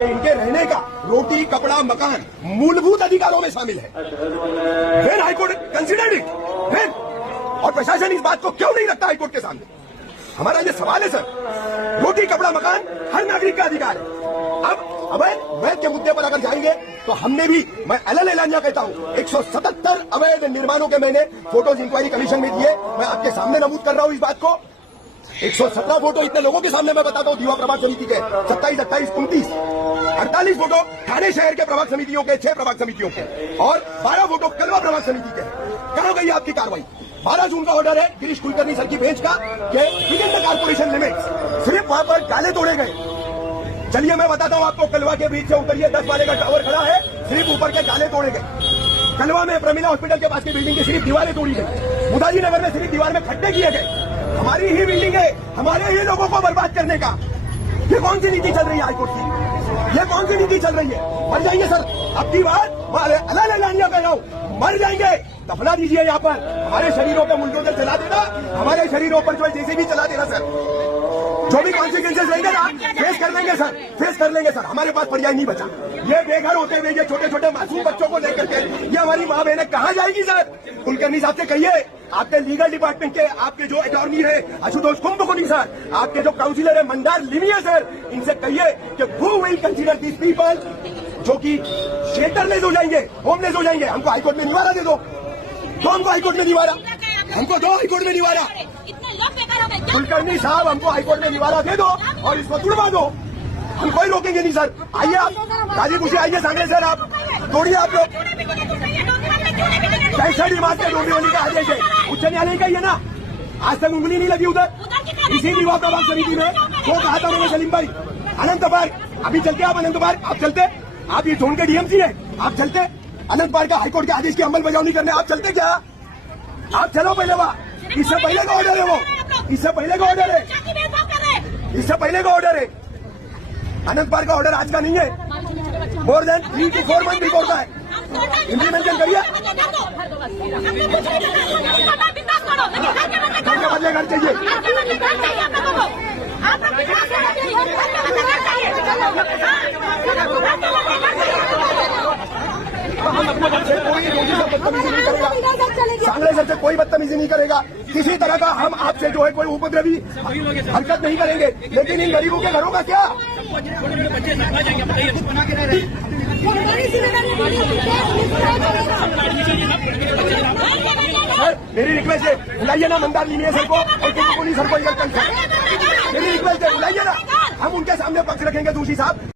इनके रहने का रोटी कपड़ा मकान मूलभूत अधिकारों में शामिल है। फिर हाईकोर्ट कंसिडर्ड इट। फिर और प्रशासन इस बात को क्यों नहीं रखता हाईकोर्ट के सामने? हमारा ये सवाल है सर, रोटी कपड़ा मकान हर नागरिक का अधिकार है। अब अवैध के मुद्दे पर अगर जाएंगे तो हमने भी, मैं अलग एलानिया कहता हूं, 177 अवैध निर्माणों के मैंने फोटोज इंक्वायरी कमीशन में दिए। मैं आपके सामने नमूद कर रहा हूं इस बात को। 117 फोटो इतने लोगों के सामने मैं बताता हूं, दीवा प्रभाग समिति के 27, 28, 29, 48 फोटो थाने शहर के प्रभाग समितियों के, 6 प्रभाग समितियों के, और 12 फोटो कलवा प्रभाग समिति के। कहां गई आपकी कार्रवाई? 12 जून का ऑर्डर है गिरीश कुलकर्णी सर की बेंच का कि with in the corporation limits, सिर्फ वहां पर डाले तोड़े गए। चलिए मैं बताता हूं आपको, कलवा के बीच से उतरिए, 10 वाले का टावर खड़ा है, सिर्फ ऊपर के डाले तोड़े गए। कलवा में प्रमिला हॉस्पिटल के पास की बिल्डिंग की सिर्फ दीवारें तोड़ी गई। मुदाजी नगर में सिर्फ दीवार में खड्डे किए गए। हमारी ही बिल्डिंग है, हमारे ही लोगों को बर्बाद करने का ये कौन सी नीति चल रही है हाईकोर्ट की? ये कौन सी नीति चल रही है? मर जाएंगे सर, अब की बात अलग एलानिया कर रहा हूं, मर जाएंगे, दफना दीजिए। यहाँ पर हमारे शरीरों पे बुलडोजर चला देना, हमारे शरीरों पर जो जैसे भी चला देना सर, जो भी कॉन्सिक्वेंसेज रहेंगे ना फेस कर लेंगे सर, फेस कर लेंगे सर। हमारे पास पर्याय नहीं बचा। ये बेघर होते हुए ये छोटे छोटे मासूम बच्चों को लेकर के ये हमारी माँ बहनें कहाँ जाएगी सर? कुलकर्णी साहब से कहिए, आपके लीगल डिपार्टमेंट के आपके जो अटॉर्नी है आशुतोष कुंभकोणी सर, आपके जो काउंसिलर है मंदार लिमिया सर, इनसे कहिए कि who will consider this people जो कि शेल्टरलेस हो जाएंगे, होमलेस हो जाएंगे। हमको हाईकोर्ट में निवारा दे दो, तो हमको हाईकोर्ट में निवारा, हमको दो हाईकोर्ट में निवारा। कुलकर्णी साहब हमको हाईकोर्ट में निवारा दे दो और इसको तुड़वा दो, हम कोई रोकेंगे नहीं सर। आइए आप गाजीपुर से आइए, सांगले सर आप तोड़िए आप लोग। 65 मार्च के डोंबिवली का आदेश है, उच्च न्यायालय का ही है ना, आज तक उंगली नहीं लगी उधर। इसी दीवा प्रभाग समिति में वो कहा था मैंने सलीम भाई, अनंत पार्क, अभी चलते आप अनंत पार्क, आप चलते, आप ये जोन के डीएमसी है, आप चलते अनंत पार्क का हाईकोर्ट के आदेश की अमलबजावनी करने, आप चलते क्या? आप चलो पहले, वहां इससे पहले का ऑर्डर है, वो इससे पहले का ऑर्डर है, इससे पहले का ऑर्डर है। अनंत पार्क का ऑर्डर आज का नहीं है, more than 3 to 4 month before का है। इम्प्लीमेंटेशन करिए, घर के बदले घर चाहिए। सांगले सर से कोई बदतमीजी नहीं करेगा, किसी तरह का हम आपसे जो है कोई उपद्रवी हरकत नहीं करेंगे। लेकिन इन गरीबों के घरों का क्या? मेरी रिक्वेस्ट है, बुलाइए ना मंदार लिमिया सर को और कुंभकोणी सर को, मेरी रिक्वेस्ट है बुलाइए ना, हम उनके सामने पक्ष रखेंगे। दूसरी साहब